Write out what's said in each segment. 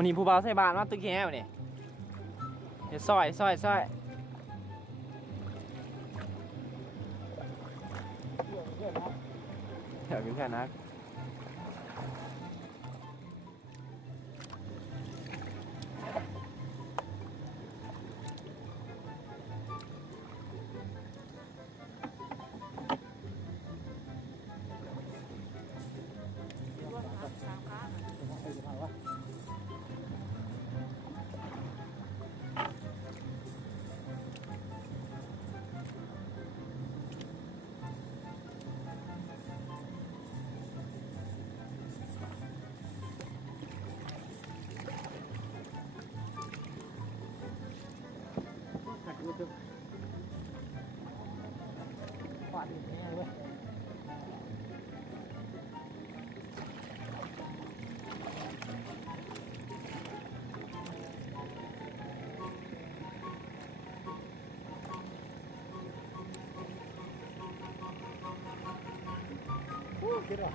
มันนี่ผู้บ่าวใส่บานมาตึกแค่เนี่ยเดี๋ยวซอยเดี๋ยวกินแค่นักปาดอีกแน่เว้ยคิดว่า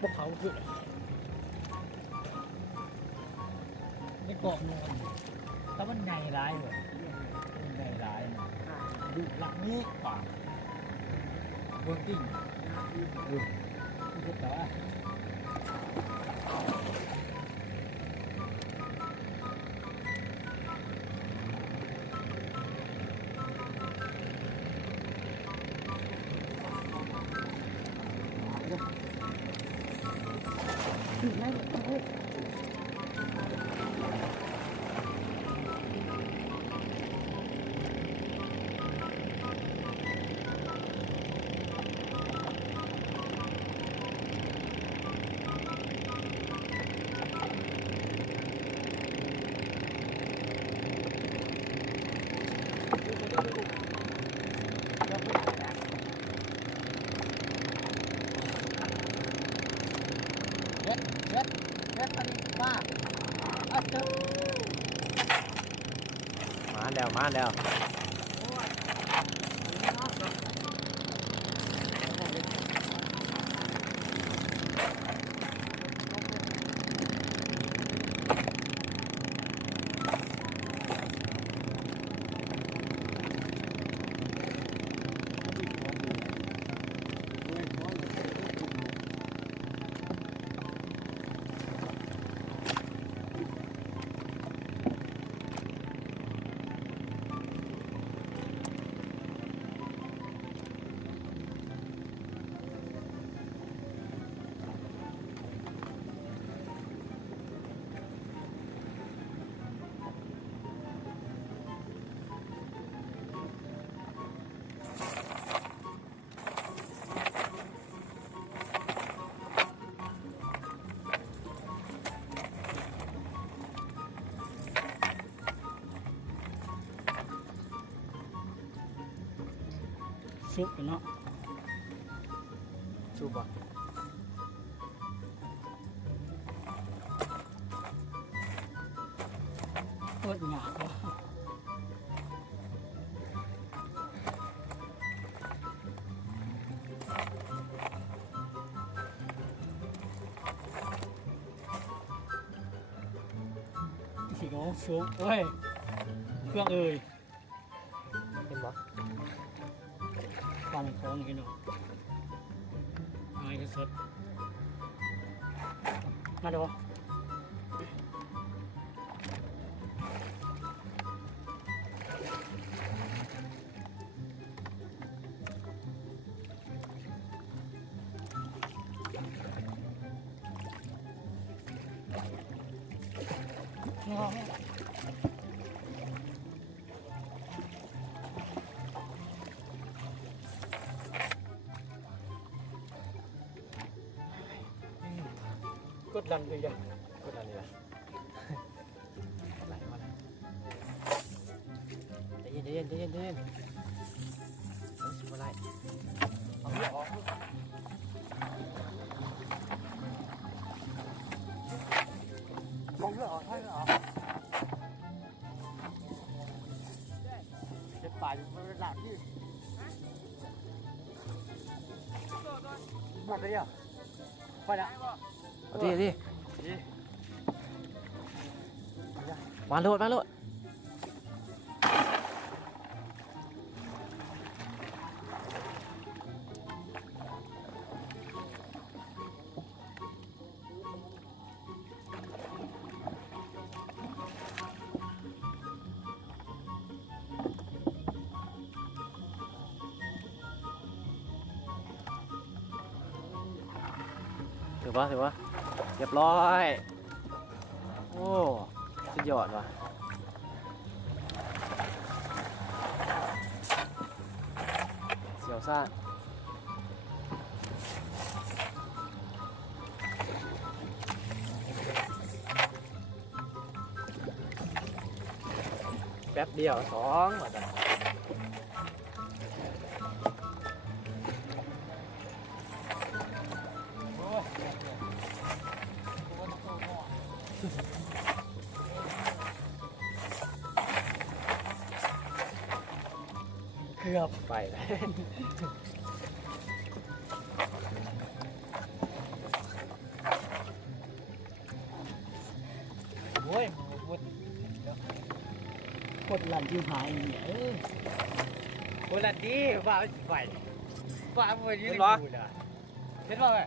พวกเขาคือไม่กรอบนวลแต่มันใหญ่ร้ายเลยมันใหญ่ร้ายนะดูหลังนี้ปากเวิร์กิ้งคือแต่ว่าถึงได้เลย เด็ดอันนี้มาเอาเถอะมาแล้ว ชุบเนาะชูบ่โคตรหยาบว่ะสิโง่ชุบเฮ้ยเครื่องเอ่ยเห็นบ่ฟันคองกันเนาะง่ายที่สุดมาดูงอกดดันไปยังกดอันนี้ละไหลมาแล้วใจเย็นเฮ้ยชิบอะไรเอาเลือดออกมองเลือดออกใช่เหรอเจ็บปากอยู่เป็นหลักที่หมดเลยอ่ะไปละ เอาดิมาโลดถือว่าเรียบร้อยโอ้สุดยอดว่ะเสียวซ่านแป๊บเดียว2ว่าจะเกือบ ไปเลย โอ้ยกดหลั่นที่หายเนี่ยคนละดีว่าไปว่ามันยืนดูนะเห็นป่ะแม่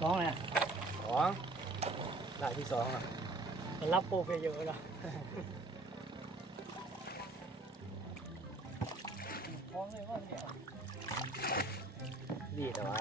สองเลยนะ 2หลายที่2อ่ะ รับโปรไปเยอะนะท้องเลยว่าเดี๋ยว ดีแต่ว่า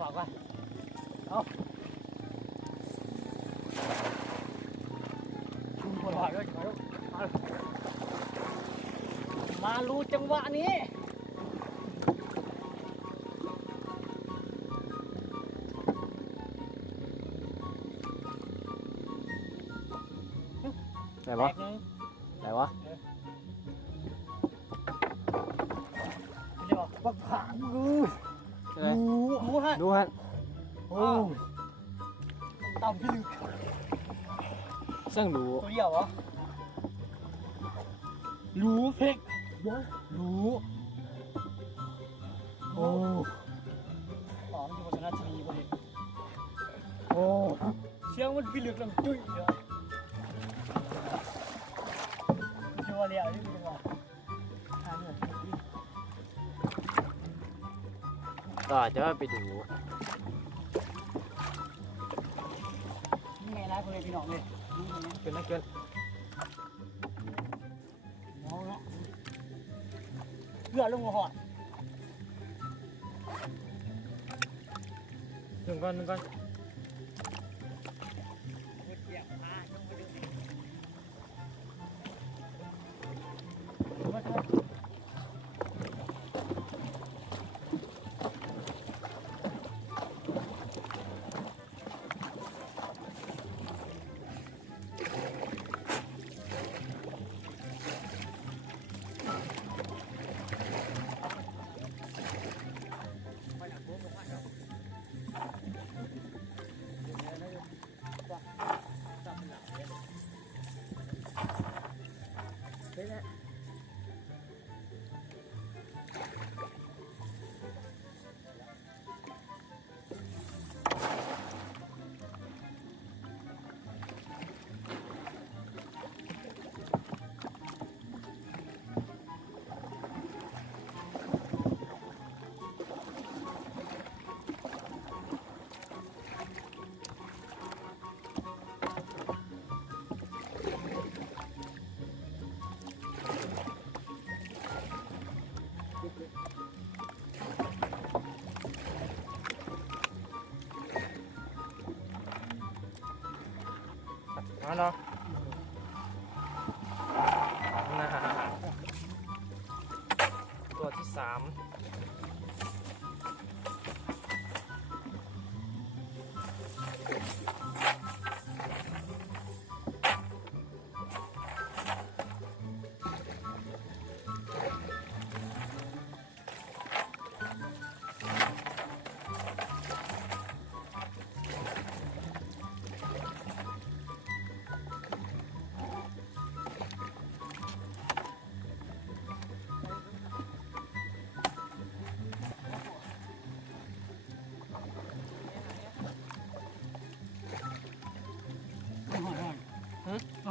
ฝากไว้เอาชุมพลมารู้จังหวะนี้ ไหนวะเรียกว่าปักผางงูฮะ ดูฮะ โอ้ต่ำพี่ลึก ซึ่งดู ตัวเดียวเหรอรู้เพ็กรู้โอ้อ๋อมันอยู่บนชนะทีวีพอดีโอ้เสียงมันพี่ลึกลำจุ้ยเลยชัวร์เลยอ่ะนี่เป็นไงทางเนี่ย ก็จะไปดู นี่ไงนะคนเลยพี่น้องเลยนี่ไง เกินนะเกิน น้องเนาะเลือดลงหัวหอด หนึ่งก้อนมาเนาะตัวที่3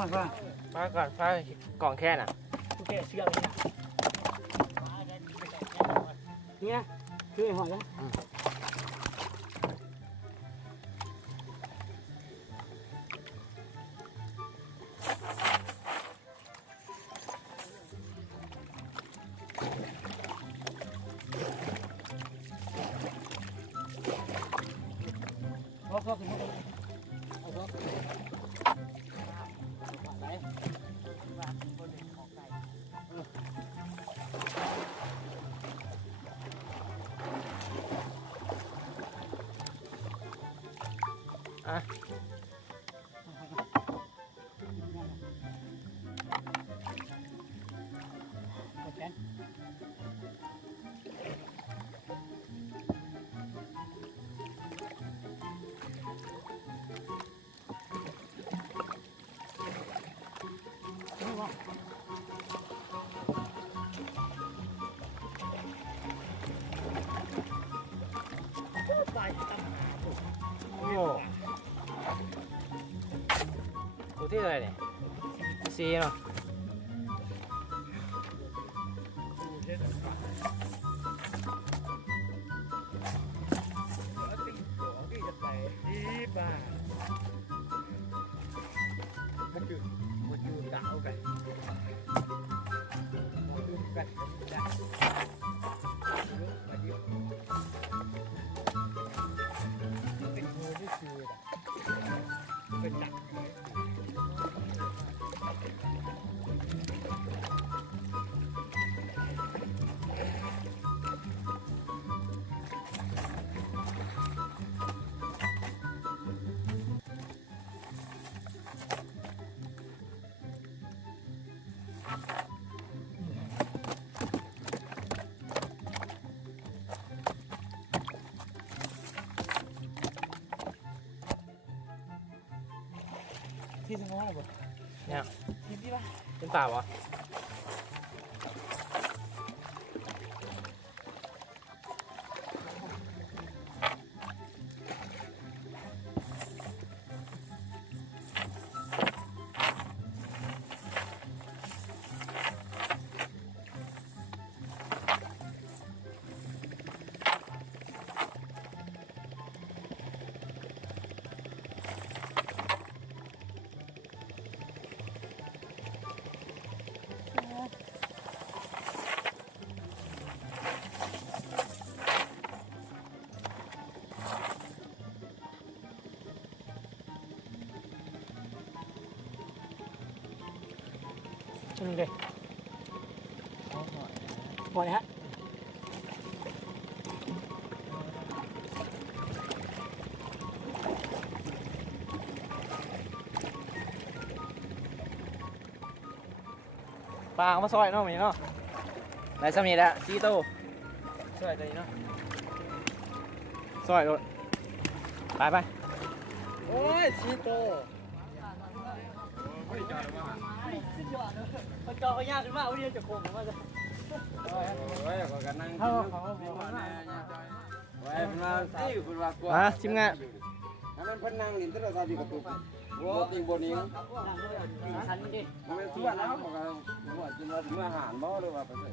อนป่ะ ฟ้าก่อนฟ้ากล่องแค่น่ะ โอเคเชื่อเลยนะนี่นะคือไอ้หอยนะ พ่อถึงเอาพ่อไหนว่าคนเด็กของไก่อ่ะ โอเคไปตามหาผม โอ้ตัวที่อะไรเนี่ยซีเนาะ บ้ามันอยู่ดาวกันมาดูกันได้มาดิเป็นงูที่คือเป็นดักที่สมองเหรอ เนี่ย ทีมที่ป่ะ เป็นป่าวะเลย พอแล้วฮะ ปลาเอามาซอยเนาะมันเนาะไหนสำนีแหละซีโต้ซอยตัวนี้เนาะซอยรถไปไป โอ้ยชีโต ไม่จอดว่า ขึ้นยอดเลยมันจอเขายากขึ้นมากวันนี้จะโค้งมาจะ ไว้ก็กันนั่งกินมีว่าแน่เนี่ยจอยไว้เป็นว่าที่คุณว่ากลัว มาชิมงาน ถ้ามันพันนั่งลิ้นที่เราทำอยู่กับตุ๊กโว้ติงบนนี้ ชั้นมันดิ มันเป็นส่วนแล้วบอกกันว่ากินว่าเมื่ออาหารบ่หรือว่าไปเลย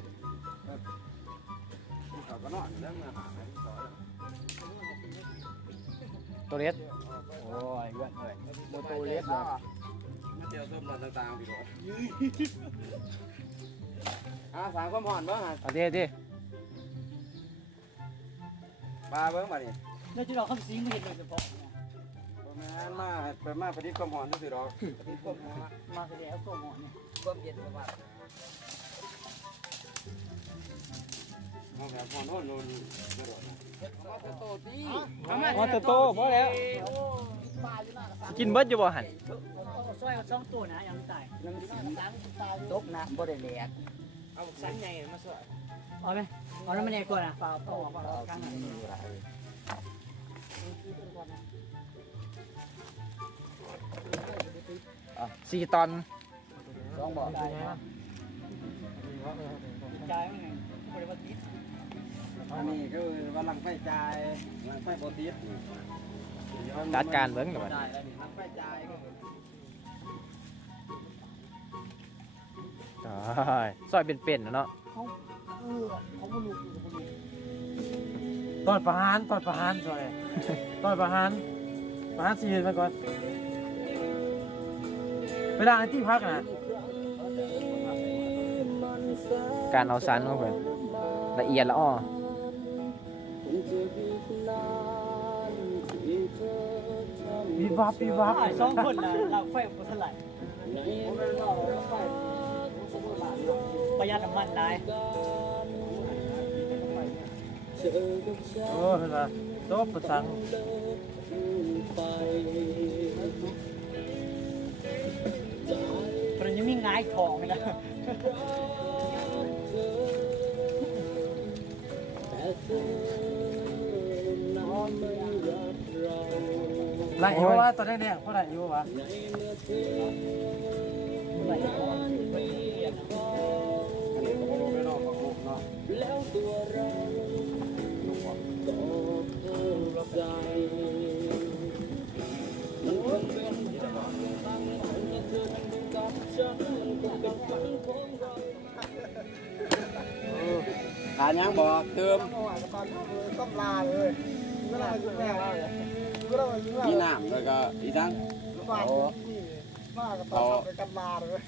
เขาก็นอนเรื่องอาหารที่ซอย ตัวเล็ก โอ้ยเยอะเลย โมโตเล็กก็มาเที่ยวส้มนต่างๆพี่น้องสามความห่อนบ้างฮะ เอาดิ ปลาเบิ้งมาดิ แล้วที่เราคำซิงไม่เห็นเลยเฉพาะ แม่นมาไปมาพอดีความห่อนที่สุดหรอกพอดีความห่อน มาแสดงโซ่หมอนเนี่ย ความเย็นประมาณมองแบบห่อนโน่นกระโดดมาโตตี มาโตพอแล้วกินเบิดอยู่บ่หัน ซอยเอาช่องตัวนะยังตายน้ำสีตกนะบ่ได้แหลก เอาสันใหญ่มาซอย เอาไหมเอาน้ำมันแดงก่อนนะเปล่าเปล่าเปล่าข้างไหน 4 ตอน สองบ่อ ใจมันไงบริวารติด อันนี้คือวันหลังไฟจ่ายหลังไฟโปรตีส จัดการเบิ้งกับมัน ได้แล้วนี่หลังไฟจ่าย ซอยเป็นๆนะเนาะ เขาเขาไม่รู้เขาไม่รู้ ตอนประหารซอยตอนประหารสิเฮ็ดมาก่อนเวลาไอ้ที่พักน่ะ การเอาซันเข้าไปละเอียดละอ้อ วิบวับ สองคนนะเราไฟบ่เท่าไหร่ประหยัดน้ำมันได้ เห็นป่ะโต๊ะประสัง ตอนนี้มีง่ายทองเลยนะ ไล่อยู่ว่าตอนแรกๆเพราะไล่อยู่วะ ขายังบอกเติม ต้องลาเลยก็ได้แม่ว่าก็ได้ มีน้ำแล้วก็อีทั้ง บ้านนี่บ้านก็ต้องไปกันลาเลย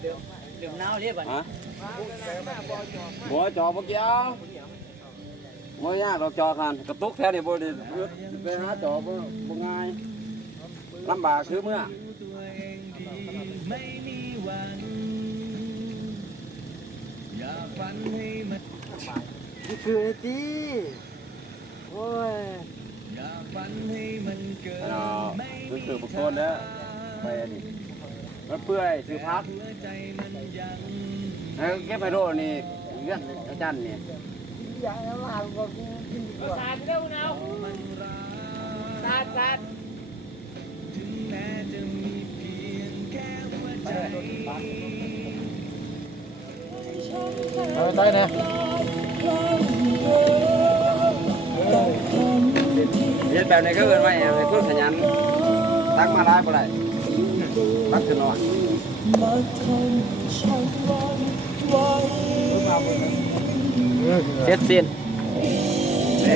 เดี๋ยวน้าวเรียบอ่ะ ฮะบัวจอบ่เกี่ยวบ่ยากเราจอกันกระตุกแท้นี่บ่ได้ไปหาจอบ่ง่ายลำบากคือเมื่อ นี่คือไอ้ที่โอ้ย คือบุคคลแล้วไปอันนี้มันเปื่อยคือพักแล้วเก็บไปโดนี่เรื่องอาจารย์นี่ อย่างนั้นลาก็กินดีกว่า เอาไปนะ เรียนแบบนี้ก็เกินไปไอ้พวกขยันตั้งมาได้บ่ได้ตั้งขึ้นนอน เซ็ตสิ้น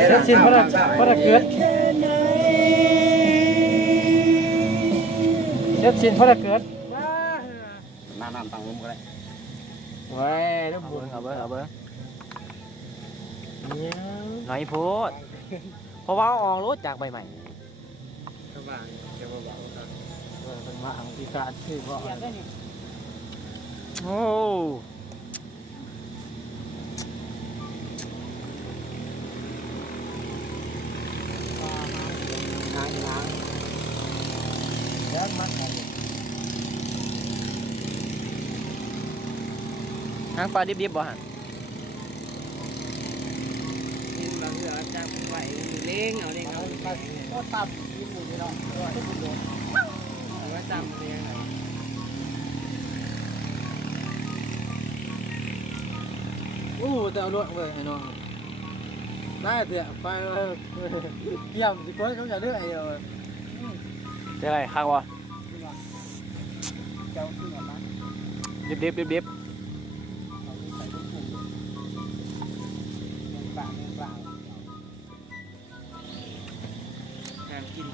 เฮ็ดสิ้นเพราะเกิดเฮ็ดสิ้นเพราะเกิด น้ำตั้งลมก็ได้ ไว้แล้ว เอา บุ เบิ้ ญ งเอาเบิ้งเอาเบิ้ง เนี่ย น้อยโพดเพราะว่าเอาออกรถจากใบใหม่ เป็นมาอังพิการที่ว่า โอ้ แล้วมัน หางปลาดิบๆบ่ฮะ บางเรื่องจะไหวเล้งเอาเล้งเอาก็ตับกินหมูนี่เนาะทุกคนโดนว่าจำเลี้ยงไหน โอ้แต่เอาลวดเว้ยไอ้น้องได้เถอะไปเกี่ยมสิก้อยเขาจะเลือกไอ้เดียว จะไรข้างวะ เจ้าที่ไหนนะ ดิบ ใส่ลูกปูเงินเปล่าหากิน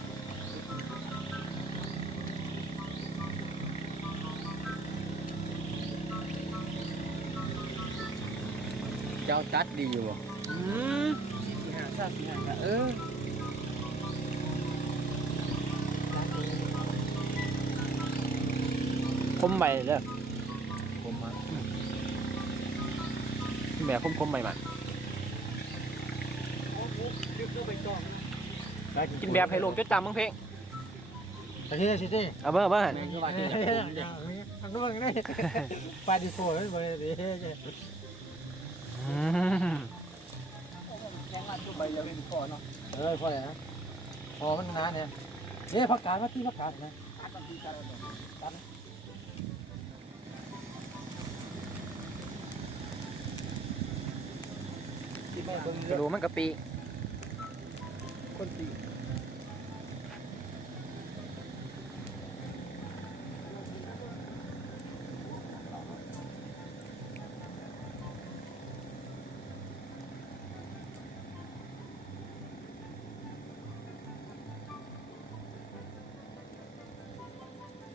เจ้าตัดดีอยู่บ่ สี่หา3 4 5 คมใบเด้อคมมาแบบคมใบมากินแบบให้ลงจดจำมึงเพลง ตะกี้สิที่ เอาเบิ้งเอาเบิ้ง อันนู้นนี่ปาดิโซ่เลยบ่ได้ดิ อืม ใบเดียวเป็นพอเนาะ พอแล้วนะพอมันนานเนี่ยนี่ผักกาดว่าที่ผักกาดนะ ที่แม่เบิ่ง กระดูกมันกะปิ คนตี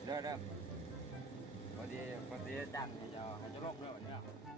เด้อพอดีจังให้เจ้าลงเด้อวันนี้